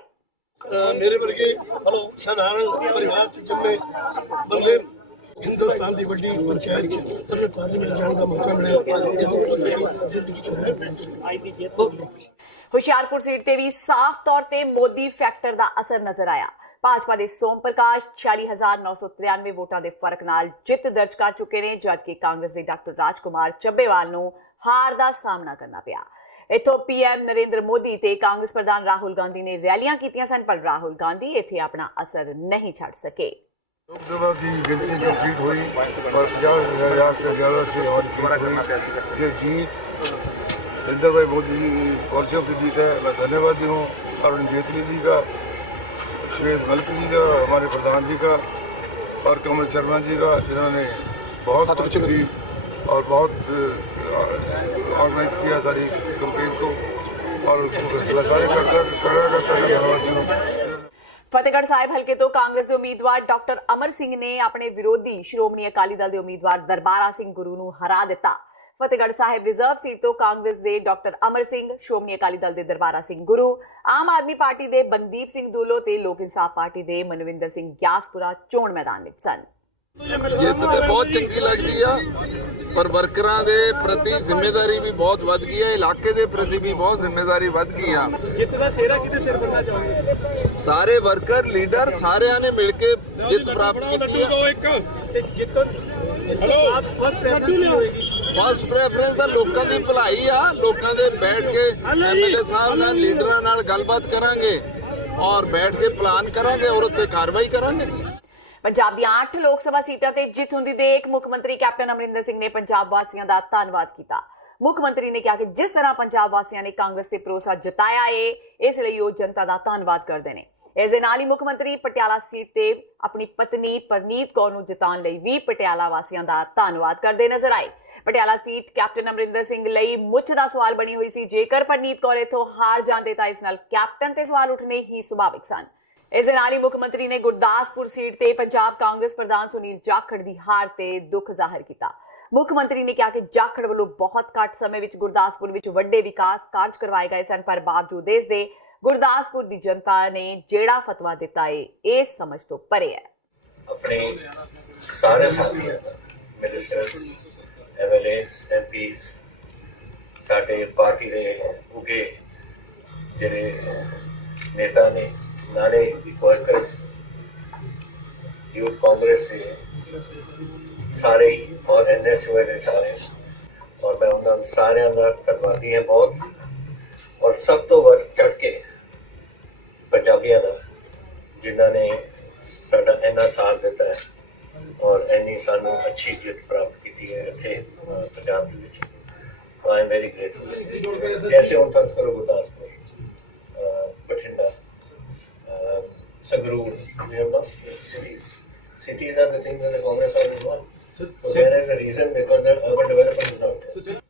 मेरे वर्गे साधारण परिवार से जन्मे बंदे हिंदुस्तान की बड़ी पंचायत पार्लियामेंट जाने का मौका मिला। ਹੁਸ਼ਿਆਰਪੁਰ ਸੀਟ ਤੇ ਵੀ ਸਾਫ਼ ਤੌਰ ਤੇ ਮੋਦੀ ਫੈਕਟਰ ਦਾ ਅਸਰ ਨਜ਼ਰ ਆਇਆ। ਭਾਜਪਾ ਦੇ ਸੋਮ ਪ੍ਰਕਾਸ਼ 46,993 ਵੋਟਾਂ ਦੇ ਫਰਕ ਨਾਲ ਜਿੱਤ ਦਰਜ ਕਰ ਚੁੱਕੇ ਨੇ, ਜਦਕਿ ਕਾਂਗਰਸ ਦੇ ਡਾਕਟਰ ਰਾਜਕੁਮਾਰ ਚੱਬੇਵਾਲ ਨੂੰ ਹਾਰ ਦਾ ਸਾਹਮਣਾ ਕਰਨਾ ਪਿਆ। ਇੱਥੋਂ ਪੀਐਮ ਨਰਿੰਦਰ ਮੋਦੀ ਤੇ ਕਾਂਗਰਸ ਪ੍ਰਧਾਨ ਰਾਹੁਲ ਗਾਂਧੀ ਨੇ ਰੈਲੀਆਂ ਕੀਤੀਆਂ ਸਨ, ਪਰ ਰਾਹੁਲ ਗਾਂਧੀ ਇੱਥੇ ਆਪਣਾ ਅਸਰ ਨਹੀਂ ਛੱਡ ਸਕੇ। लोकसभा की गिनती कंप्लीट हुई और 50,000 से ज़्यादा से और ये जीत नरेंद्र भाई मोदी जी कौनसियों की जीत है। मैं धन्यवादी हूँ अरुण जेटली जी का, श्वेत मलिक जी का, हमारे प्रधान जी का और कमल शर्मा जी का, जिन्होंने बहुत कुछ की और बहुत ऑर्गेनाइज किया सारी कंपेन को और सारे धन्यवादी हूँ। ਫਤਿਹਗੜ੍ਹ ਸਾਹਿਬ ਹਲਕੇ ਤੋਂ ਕਾਂਗਰਸ ਦੇ ਉਮੀਦਵਾਰ ਡਾਕਟਰ ਅਮਰ ਸਿੰਘ ਨੇ ਆਪਣੇ ਵਿਰੋਧੀ ਸ਼੍ਰੋਮਣੀ ਅਕਾਲੀ ਦਲ ਦੇ ਉਮੀਦਵਾਰ ਦਰਬਾਰਾ ਸਿੰਘ ਗੁਰੂ ਨੂੰ ਹਰਾ ਦਿੱਤਾ। ਫਤਿਹਗੜ੍ਹ ਸਾਹਿਬ ਰਿਜ਼ਰਵ ਸੀਟ ਤੋਂ ਕਾਂਗਰਸ ਦੇ ਡਾਕਟਰ ਅਮਰ ਸਿੰਘ, ਸ਼੍ਰੋਮਣੀ ਅਕਾਲੀ ਦਲ ਦੇ ਦਰਬਾਰਾ ਸਿੰਘ ਗੁਰੂ, ਆਮ ਆਦਮੀ ਪਾਰਟੀ ਦੇ ਬੰਦੀਪ ਸਿੰਘ ਦੂਲੋ ਤੇ ਲੋਕ ਇਨਸਾਫ ਪਾਰਟੀ ਦੇ ਮਨਵਿੰਦਰ ਸਿੰਘ ਗਿਆਸਪੁਰਾ ਚੋਣ ਮੈਦਾਨ ਵਿੱਚ ਸਨ। ਜਿੱਤ ਤੇ ਬਹੁਤ ਚੰਗੀ ਲੱਗਦੀ ਆ, ਪਰ ਵਰਕਰਾਂ ਦੇ ਪ੍ਰਤੀ ਜ਼ਿੰਮੇਵਾਰੀ ਵੀ ਬਹੁਤ ਵੱਧ ਗਈ ਹੈ, ਇਲਾਕੇ ਦੇ ਪ੍ਰਤੀ ਵੀ ਬਹੁਤ ਜ਼ਿੰਮੇਵਾਰੀ ਵੱਧ ਗਈ ਆ। ਜਿੱਤ ਦਾ ਸਿਹਰਾ ਕਿਹਦੇ ਸਿਰ ਬੰਨ੍ਹਣਾ ਚਾਹੋਗੇ? ਸਾਰੇ ਵਰਕਰ ਲੀਡਰ ਸਾਰਿਆਂ ਨੇ ਮਿਲ ਕੇ ਜਿੱਤ ਪ੍ਰਾਪਤ ਕੀਤੀ ਹੈ। ਤੇ ਜਿੱਤ ਫਸਟ ਪ੍ਰੈਫਰੈਂਸ ਹੋਏਗੀ। ਫਸਟ ਪ੍ਰੈਫਰੈਂਸ ਤਾਂ ਲੋਕਾਂ ਦੀ ਭਲਾਈ ਆ। ਲੋਕਾਂ ਦੇ ਬੈਠ ਕੇ ਐਮਐਲਏ ਸਾਹਿਬ ਨਾਲ, ਲੀਡਰਾਂ ਨਾਲ ਗੱਲਬਾਤ ਕਰਾਂਗੇ ਔਰ ਬੈਠ ਕੇ ਪਲਾਨ ਕਰਾਂਗੇ ਔਰ ਉੱਤੇ ਕਾਰਵਾਈ ਕਰਾਂਗੇ। ਪੰਜਾਬ ਦੀਆਂ 8 ਲੋਕ ਸਭਾ ਸੀਟਾਂ ਤੇ ਜਿੱਤ ਹੁੰਦੀ ਦੇਖ ਮੁੱਖ ਮੰਤਰੀ ਕੈਪਟਨ ਅਮਰਿੰਦਰ ਸਿੰਘ ਨੇ ਪੰਜਾਬ ਵਾਸੀਆਂ ਦਾ ਧੰਨਵਾਦ ਕੀਤਾ। ਮੁੱਖ ਮੰਤਰੀ ਨੇ ਕਿਹਾ ਕਿ ਜਿਸ ਤਰ੍ਹਾਂ ਪੰਜਾਬ ਵਾਸੀਆਂ ਨੇ ਕਾਂਗਰਸ ਤੇ ਭਰੋਸਾ ਜਤਾਇਆ ਏ, ਇਸ ਲਈ ਉਹ ਜਨਤਾ ਦਾ ਧੰਨਵਾਦ ਕਰਦੇ ਨੇ। ਇਸ ਦੇ ਨਾਲ ਹੀ ਮੁੱਖ ਮੰਤਰੀ ਪਟਿਆਲਾ ਸੀਟ ਤੇ ਆਪਣੀ ਪਤਨੀ ਪਰਨੀਤ ਕੌਰ ਨੂੰ ਜਿਤਾਉਣ ਲਈ ਵੀ ਪਟਿਆਲਾ ਵਾਸੀਆਂ ਦਾ ਧੰਨਵਾਦ ਕਰਦੇ ਨਜ਼ਰ ਆਏ। ਪਟਿਆਲਾ ਸੀਟ ਕੈਪਟਨ ਅਮਰਿੰਦਰ ਸਿੰਘ ਲਈ ਮੁੱਛ ਦਾ ਸਵਾਲ ਬਣੀ ਹੋਈ ਸੀ। ਜੇਕਰ ਪਰਨੀਤ ਕੌਰ ਇੱਥੋਂ ਹਾਰ ਜਾਂਦੇ ਤਾਂ ਇਸ ਨਾਲ ਕੈਪਟਨ ਤੇ ਸਵਾਲ ਉੱਠਣੇ ਹੀ ਸੁਭਾਵਿਕ ਸਨ। ਇਸ ਦੇ ਨਾਲ ਹੀ ਮੁੱਖ ਮੰਤਰੀ ਨੇ ਗੁਰਦਾਸਪੁਰ ਸੀਟ ਤੇ ਪੰਜਾਬ ਕਾਂਗਰਸ ਪ੍ਰਧਾਨ ਸੁਨੀਲ ਜਾਖੜ ਦੀ ਹਾਰ ਤੇ ਦੁੱਖ ਜ਼ਾਹਰ ਕੀਤਾ। ਮੁੱਖ ਮੰਤਰੀ ਨੇ ਕਿਹਾ ਕਿ ਜਾਖੜ ਵੱਲੋਂ ਬਹੁਤ ਘੱਟ ਸਮੇਂ ਵਿੱਚ ਗੁਰਦਾਸਪੁਰ ਵਿੱਚ ਵੱਡੇ ਵਿਕਾਸ ਕਾਰਜ ਕਰਵਾਏ ਗਏ ਸਨ, ਪਰ ਬਾਵਜੂਦ ਇਸ ਦੇ ਗੁਰਦਾਸਪੁਰ ਦੀ ਜਨਤਾ ਨੇ ਜਿਹੜਾ ਫਤਵਾ ਦਿੱਤਾ ਹੈ ਇਹ ਸਮਝ ਤੋਂ ਪਰੇ ਹੈ। ਆਪਣੇ ਸਾਰੇ ਸਾਥੀਆਂ ਦਾ, ਮਿਨਿਸਟਰਸ, ਐਮਐਲਏਸ, ਐਮਪੀਸ, ਸਾਡੇ ਪਾਰਟੀ ਦੇ ਉੱਗੇ ਜਿਹੜੇ ਨੇਤਾ ਨੇ, ਨਾਲੇ ਵਰਕਰਸ, यूथ कांग्रेस से सारे और एनएसयू ने सारे, और मैं उन्होंने सारे का धन्यवादी है बहुत। और सब तो बढ़ चढ़ के पंजाबियों का जिन्होंने साडा इन्ना साथ दिता है और इन्नी सानू अच्छी जित प्राप्त की है इत्थे पंजाब दे विच। I am very grateful. जैसे हम फर्ज करो Gurdaspur, Bathinda, Sangrur, cities are the things that the Congress always won. So there is a reason because the urban development is not there.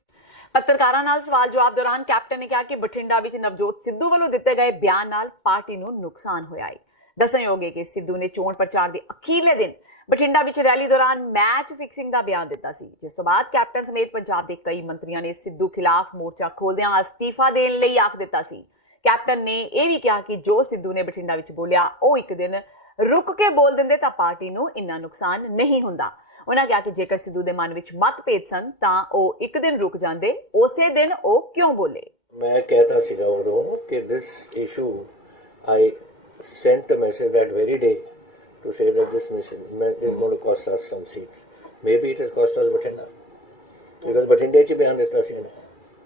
ਪੱਤਰਕਾਰਾਂ ਨਾਲ ਸਵਾਲ ਜਵਾਬ ਦੌਰਾਨ ਕੈਪਟਨ ਨੇ ਕਿਹਾ ਕਿ ਬਠਿੰਡਾ ਵਿੱਚ ਨਵਜੋਤ ਸਿੱਧੂ ਵੱਲੋਂ ਦਿੱਤੇ ਗਏ ਬਿਆਨ ਨਾਲ ਪਾਰਟੀ ਨੂੰ ਨੁਕਸਾਨ ਹੋਇਆ ਹੈ। ਦੱਸਣਯੋਗ ਹੈ ਕਿ ਸਿੱਧੂ ਨੇ ਚੋਣ ਪ੍ਰਚਾਰ ਦੇ ਅਖੀਰਲੇ ਦਿਨ ਬਠਿੰਡਾ ਵਿੱਚ ਰੈਲੀ ਦੌਰਾਨ ਮੈਚ ਫਿਕਸਿੰਗ ਦਾ ਬਿਆਨ ਦਿੱਤਾ ਸੀ, ਜਿਸ ਤੋਂ ਬਾਅਦ ਕੈਪਟਨ ਸਮੇਤ ਪੰਜਾਬ ਦੇ ਕਈ ਮੰਤਰੀਆਂ ਨੇ ਸਿੱਧੂ ਖਿਲਾਫ ਮੋਰਚਾ ਖੋਲ੍ਹਦਿਆਂ ਅਸਤੀਫਾ ਦੇਣ ਲਈ ਆਖ ਦਿੱਤਾ ਸੀ। ਕੈਪਟਨ ਨੇ ਇਹ ਵੀ ਕਿਹਾ ਕਿ ਜੋ ਸਿੱਧੂ ਨੇ ਬਠਿੰਡਾ ਵਿੱਚ ਬੋਲਿਆ ਉਹ ਇੱਕ ਦਿਨ ਰੁਕ ਕੇ ਬੋਲ ਦਿੰਦੇ ਤਾਂ ਪਾਰਟੀ ਨੂੰ ਇੰਨਾ ਨੁਕਸਾਨ ਨਹੀਂ ਹੁੰਦਾ। ਉਹਨਾਂ ਕਿਹਾ ਕਿ ਜੇਕਰ ਸਿੱਧੂ ਦੇ ਮਨ ਵਿੱਚ ਮਤਭੇਦ ਸਨ ਤਾਂ ਉਹ ਇੱਕ ਦਿਨ ਰੁਕ ਜਾਂਦੇ, ਉਸੇ ਦਿਨ ਉਹ ਕਿਉਂ ਬੋਲੇ। ਮੈਂ ਕਹਿਤਾ ਸੀਗਾ ਉਦੋਂ ਕਿ this issue I sent a message that very day to say that this mission is going to cost us some seats. Maybe it has cost us Bathinda. Because Bathinda च बयान देता सी ने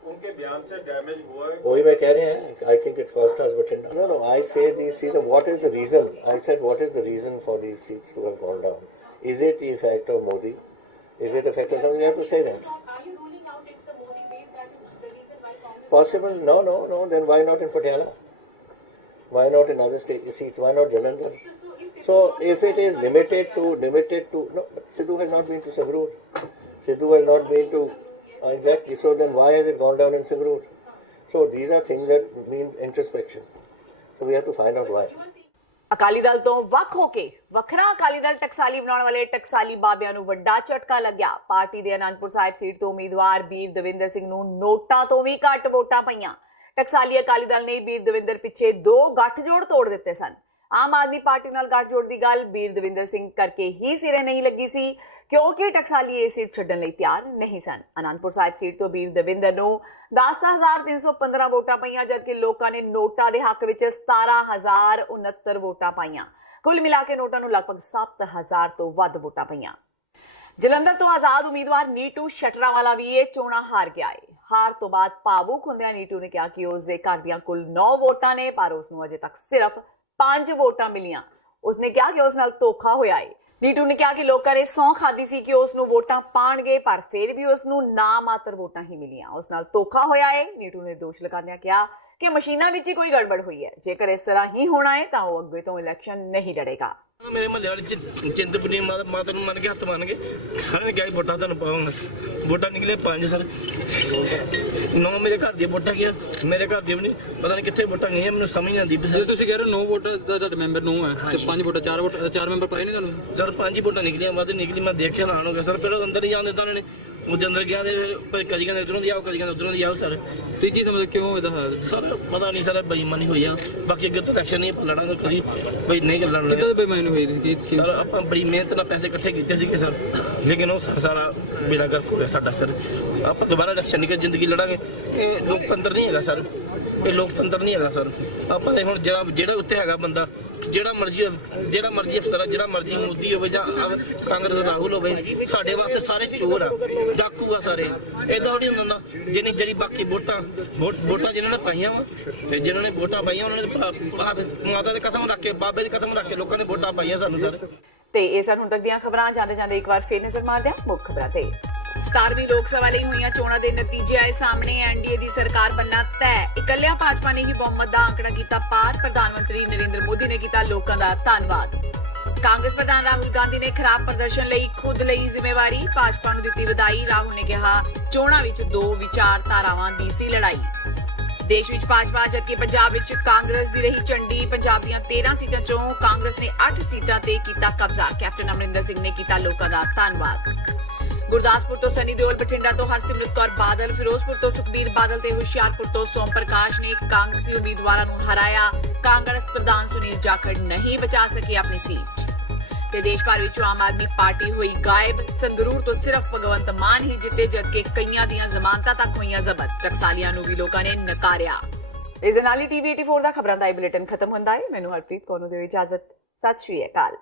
उनके बयान से डैमेज हुआ है, वही मैं कह रहे हैं। I think it's cost us Bathinda. No, I say these seats. What is the reason? I said what is the reason for these seats to have gone down? Is it the effect of Modi? Is it effect of something? You have to say that. Are you ruling out it's the Modi wave that is the reason why Congress? Possible? No. Then why not in Patiala? Why not in other seats? Why not Jalandhar? So if it is limited to no, but Sidhu has not been to Sangrur. Sidhu has not been to exactly. So then why has it gone down in Sangrur? So these are things that mean introspection. So we have to find out why. Akali Dal ਤੋਂ ਵੱਖ ਹੋ ਕੇ ਵੱਖਰਾ ਅਕਾਲੀ ਦਲ ਟਕਸਾਲੀ ਬਣਾਉਣ ਵਾਲੇ ਟਕਸਾਲੀ ਬਾਬਿਆਂ ਨੂੰ ਵੱਡਾ ਝਟਕਾ ਲੱਗਿਆ। ਪਾਰਟੀ ਦੇ ਅਨੰਦਪੁਰ ਸਾਹਿਬ ਸੀਟ ਤੋਂ ਉਮੀਦਵਾਰ ਬੀਰ ਦਵਿੰਦਰ ਸਿੰਘ ਨੂੰ ਨੋਟਾਂ ਤੋਂ ਵੀ ਘੱਟ ਵੋਟਾਂ ਪਈਆਂ। ਟਕਸਾਲੀ ਅਕਾਲੀ ਦਲ ਨੇ ਬੀਰ ਦਵਿੰਦਰ ਪਿੱਛੇ 2 ਗੱਠਜੋੜ ਤੋੜ ਦਿੱਤੇ ਸਨ। ਆਮ ਆਦਮੀ ਪਾਰਟੀ ਨਾਲ ਗੱਠਜੋੜ ਦੀ ਗੱਲ ਬੀਰ ਦਵਿੰਦਰ ਸਿੰਘ ਕਰਕੇ ਹੀ ਸਿਰੇ ਨਹੀਂ ਲੱਗੀ ਸੀ, ਕਿਉਂਕਿ ਟਕਸਾਲੀ ਇਹ ਸੀਟ ਛੱਡਣ ਲਈ ਤਿਆਰ ਨਹੀਂ ਸਨ। ਅਨੰਦਪੁਰ ਸਾਹਿਬ ਸੀਟ ਤੋਂ ਬੀਰ ਦਵਿੰਦਰ ਨੂੰ 10,315 ਵੋਟਾਂ ਪਈਆਂ, ਜਦਕਿ ਲੋਕਾਂ ਨੇ ਨੋਟਾਂ ਦੇ ਹੱਕ ਵਿੱਚ 17,069 ਵੋਟਾਂ ਪਾਈਆਂ। ਕੁੱਲ ਮਿਲਾ ਕੇ ਨੋਟਾਂ ਨੂੰ ਲਗਭਗ 7,000 ਤੋਂ ਵੱਧ ਵੋਟਾਂ ਪਈਆਂ। ਜਲੰਧਰ ਤੋਂ ਆਜ਼ਾਦ ਉਮੀਦਵਾਰ ਨੀਟੂ ਸ਼ਟਰਾਵਾਲਾ ਵੀ ਇਹ ਚੋਣਾਂ ਹਾਰ ਗਿਆ ਹੈ। ਹਾਰ ਤੋਂ ਬਾਅਦ ਭਾਵੁਕ ਹੁੰਦਿਆਂ ਨੀਟੂ ਨੇ ਕਿਹਾ ਕਿ ਉਸ ਦੇ ਘਰ ਦੀਆਂ ਕੁੱਲ 9 ਵੋਟਾਂ ਨੇ, ਪਰ ਉਸ ਨੂੰ ਅਜੇ ਤੱਕ ਸਿਰਫ 5 ਵੋਟਾਂ ਮਿਲੀਆਂ। ਉਸਨੇ ਕਿਹਾ ਕਿ ਉਸ ਨਾਲ ਧੋਖਾ ਹੋਇਆ ਹੈ। ਨੀਟੂ ਨੇ ਕਿਹਾ ਕਿ ਲੋਕਾਂ ਨੇ ਸਹੁੰ ਖਾਧੀ ਸੀ ਕਿ ਉਸ ਨੂੰ ਵੋਟਾਂ ਪਾਣਗੇ, ਪਰ ਫਿਰ ਵੀ ਉਸ ਨੂੰ ਨਾ ਮਾਤਰ ਵੋਟਾਂ ਹੀ ਮਿਲੀਆਂ। ਉਸ ਨਾਲ ਧੋਖਾ ਹੋਇਆ ਹੈ। ਨੀਟੂ ਨੇ ਦੋਸ਼ ਲਗਾਉਂਦਿਆਂ ਕਿਹਾ ਕਿ ਮਸ਼ੀਨਾਂ ਵਿੱਚ ਹੀ ਕੋਈ ਗੜਬੜ ਹੋਈ ਹੈ। ਜੇਕਰ ਇਸ ਤਰ੍ਹਾਂ ਹੀ ਹੋਣਾ ਹੈ ਤਾਂ ਉਹ ਅੱਗੇ ਤੋਂ ਇਲੈਕਸ਼ਨ ਨਹੀਂ ਲੜੇਗਾ। ਮੇਰੇ ਮਹੱਲੇ ਵਾਲੇ ਚਿੰਤਪੁਰਨੀ ਮਾਤਾ ਨੂੰ ਮੰਨ ਕੇ ਹੱਥ ਮੰਨ ਕੇ ਸਾਰਿਆਂ ਨੇ ਕਿਹਾ ਵੋਟਾਂ ਤੁਹਾਨੂੰ ਪਾਵਾਂਗਾ। ਵੋਟਾਂ ਨਿਕਲੇ 5 ਸਰ 9 ਮੇਰੇ ਘਰ ਦੀਆਂ ਵੋਟਾਂ ਗਿਆ, ਮੇਰੇ ਘਰ ਦੀ ਵੀ ਨਹੀਂ ਪਤਾ ਨਹੀਂ ਕਿੱਥੇ ਵੋਟਾਂ ਗਈਆਂ, ਮੈਨੂੰ ਸਮਝ ਨਹੀਂ ਆਉਂਦੀ। ਜੇ ਤੁਸੀਂ ਕਹਿ ਰਹੇ ਹੋ 9 ਵੋਟਾਂ ਦਾ ਤੁਹਾਡੇ ਮੈਂਬਰ 9 ਹੈ ਤੇ 5 ਵੋਟਾਂ 4 ਮੈਂਬਰ ਪਾਏ ਨੇ ਤੁਹਾਨੂੰ? ਸਰ 5 ਹੀ ਵੋਟਾਂ ਨਿਕਲੀਆਂ, ਵੱਧ ਨਿਕਲੀ। ਮੈਂ ਦੇਖਿਆ ਹੈਰਾਨ ਹੋ ਗਿਆ ਸਰ। ਪਹਿਲਾਂ ਅੰਦਰ ਹੀ ਜਾਣ ਦਿੱਤਾ ਉਹਨਾਂ ਨੇ। ਉਹਦੇ ਅੰਦਰ ਗਿਆ ਤੇ ਕਦੀ ਕਹਿੰਦੇ ਉਧਰੋਂ ਦੀ ਆਓ, ਕਦੀ ਕਹਿੰਦੇ ਉਧਰੋਂ ਦੀ ਆਓ। ਸਰ ਤੁਸੀਂ ਕੀ ਸਮਝਦੇ ਕਿਉਂ ਇਹਦਾ ਹੈ? ਸਰ ਪਤਾ ਨਹੀਂ ਸਰ, ਬੇਈਮਾਨੀ ਹੋਈ ਆ। ਬਾਕੀ ਅੱਗੇ ਤੋਂ ਇਲੈਕਸ਼ਨ ਨਹੀਂ ਲੜਾਂਗੇ ਕਦੀ, ਕੋਈ ਨਹੀਂ ਲੜਨ ਕਿੱਦਾਂ ਬੇਈਮਾਨੀ ਹੋਈ? ਸਰ ਆਪਾਂ ਬੜੀ ਮਿਹਨਤ ਨਾਲ ਪੈਸੇ ਇਕੱਠੇ ਕੀਤੇ ਸੀਗੇ ਸਰ, ਲੇਕਿਨ ਉਹ ਸਾਰਾ ਬੇੜਾ ਗਰਕ ਹੋ ਗਿਆ ਸਾਡਾ ਸਰ। ਆਪਾਂ ਦੁਬਾਰਾ ਇਲੈਕਸ਼ਨ ਨਹੀਂ ਕਿ ਜ਼ਿੰਦਗੀ ਲੜਾਂਗੇ। ਇਹ ਲੋਕਤੰਤਰ ਨਹੀਂ ਹੈਗਾ ਸਰ, ਇਹ ਲੋਕਤੰਤਰ ਨਹੀਂ ਹੈਗਾ ਸਰ। ਆਪਾਂ ਦੇ ਹੁਣ ਜਿਹੜਾ ਉੱਤੇ ਹੈਗਾ ਬੰਦਾ, ਜਿਹੜਾ ਮਰਜ਼ੀ ਅਫਸਰ, ਜਿਹੜਾ ਮਰਜ਼ੀ ਮੋਦੀ ਹੋਵੇ ਜਾਂ ਕਾਂਗਰਸ ਰਾਹੁਲ ਹੋਵੇ, ਸਾਡੇ ਵਾਸਤੇ ਸਾਰੇ ਚੋਰ ਆ, ਡਾਕੂ ਆ ਸਾਰੇ। ਏਦਾਂ ਥੋੜੀ ਹੁੰਦਾ ਜਿਹੜੀ ਬਾਕੀ ਵੋਟਾਂ ਜਿਹਨਾਂ ਨੇ ਪਾਈਆਂ ਵਾ, ਤੇ ਜਿਹਨਾਂ ਨੇ ਵੋਟਾਂ ਪਾਈਆਂ ਉਹਨਾਂ ਨੇ ਮਾਤਾ ਦੀ ਕਸਮ ਰੱਖ ਕੇ, ਬਾਬੇ ਦੀ ਕਸਮ ਰੱਖ ਕੇ ਲੋਕਾਂ ਨੇ ਵੋਟਾਂ ਪਾਈਆਂ ਸਾਨੂੰ ਸਰ। ਤੇ ਇਹ ਸਨ ਹੁਣ ਤੱਕ ਦੀਆਂ ਖਬਰਾਂ। ਜਾਂਦੇ ਇੱਕ ਵਾਰ ਫੇਰ ਨਜ਼ਰ ਮਾਰਦੇ ਹਾਂ ਮੁੱਖ ਖਬਰਾਂ ਤੇ। 17ਵੀਂ ਲੋਕ ਸਭਾ ਲਈ ਹੋਈਆਂ ਚੋਣਾਂ ਦੇ ਨਤੀਜੇ ਆਏ ਸਾਹਮਣੇ। ਐਨਡੀਏ ਦੀ ਸਰਕਾਰ ਬਣਨਾ ਤੈਅ। ਇਕੱਲਿਆਂ ਭਾਜਪਾ ਨੇ ਹੀ ਬਹੁਮਤ ਦਾ ਅੰਕੜਾ ਕੀਤਾ ਪਾਰ। ਪ੍ਰਧਾਨ ਮੰਤਰੀ ਨਰਿੰਦਰ ਮੋਦੀ ਨੇ ਕੀਤਾ ਲੋਕਾਂ ਦਾ ਧੰਨਵਾਦ। ਕਾਂਗਰਸ ਪ੍ਰਧਾਨ ਰਾਹੁਲ ਗਾਂਧੀ ਨੇ ਖਰਾਬ ਪ੍ਰਦਰਸ਼ਨ ਲਈ ਖੁਦ ਲਈ ਜ਼ਿੰਮੇਵਾਰੀ। ਭਾਜਪਾ ਨੂੰ ਦਿੱਤੀ ਵਧਾਈ। ਰਾਹੁਲ ਨੇ ਕਿਹਾ ਚੋਣਾਂ ਵਿੱਚ 2 ਵਿਚਾਰਧਾਰਾਵਾਂ ਦੀ ਸੀ ਲੜਾਈ। ਦੇਸ਼ ਵਿੱਚ ਭਾਜਪਾ, ਜਦਕਿ ਪੰਜਾਬ ਵਿੱਚ ਕਾਂਗਰਸ ਦੀ ਰਹੀ ਝੰਡੀ। ਪੰਜਾਬ ਦੀਆਂ 13 ਸੀਟਾਂ ਚੋਂ ਕਾਂਗਰਸ ਨੇ 8 ਸੀਟਾਂ ਤੇ ਕੀਤਾ ਕਬਜ਼ਾ। ਕੈਪਟਨ ਅਮਰਿੰਦਰ ਸਿੰਘ ਨੇ ਕੀਤਾ ਲੋਕਾਂ ਦਾ ਧੰਨਵਾਦ। ਗੁਰਦਾਸਪੁਰ ਤੋਂ ਸਨੀ ਦਿਓਲ, ਬਠਿੰਡਾ ਤੋਂ ਹਰਸਿਮਰਤ ਕੌਰ ਬਾਦਲ, ਫਿਰੋਜ਼ਪੁਰ ਤੋਂ ਸੁਖਬੀਰ ਬਾਦਲ ਤੇ ਹੁਸ਼ਿਆਰਪੁਰ ਤੋਂ ਸੋਮ ਪ੍ਰਕਾਸ਼ ਨੇ ਕਾਂਗਰਸੀ ਉਮੀਦਵਾਰਾਂ ਨੂੰ ਹਰਾਇਆ। ਕਾਂਗਰਸ ਪ੍ਰਧਾਨ ਸੁਨੀਲ ਜਾਖੜ ਨਹੀਂ ਬਚਾ ਸਕੇ ਆਪਣੀ ਸੀਟ। ਤੇ ਦੇਸ਼ ਭਰ ਵਿੱਚ ਆਮ ਆਦਮੀ ਪਾਰਟੀ ਹੋਈ ਗਾਇਬ। ਸੰਗਰੂਰ ਤੋਂ ਸਿਰਫ ਭਗਵੰਤ ਮਾਨ ਹੀ ਜਿੱਤੇ, ਜਦਕਿ ਕਈਆਂ ਦੀਆਂ ਜ਼ਮਾਨਤਾਂ ਤੱਕ ਹੋਈਆਂ ਜ਼ਬਤ। ਟਕਸਾਲੀਆਂ ਨੂੰ ਵੀ ਲੋਕਾਂ ਨੇ ਨਕਾਰਿਆ। ਇਸ ਦੇ ਨਾਲ ਹੀ TV 84 ਦਾ ਖਬਰਾਂ ਦਾ ਇਹ ਬੁਲੇਟਿਨ ਖਤਮ ਹੁੰਦਾ ਹੈ। ਮੈਨੂੰ ਹਰਪ੍ਰੀਤ ਕੌਰ ਨੂੰ ਦਿਓ ਇਜਾਜ਼ਤ। ਸਤਿ ਸ਼੍ਰੀ ਅਕਾਲ।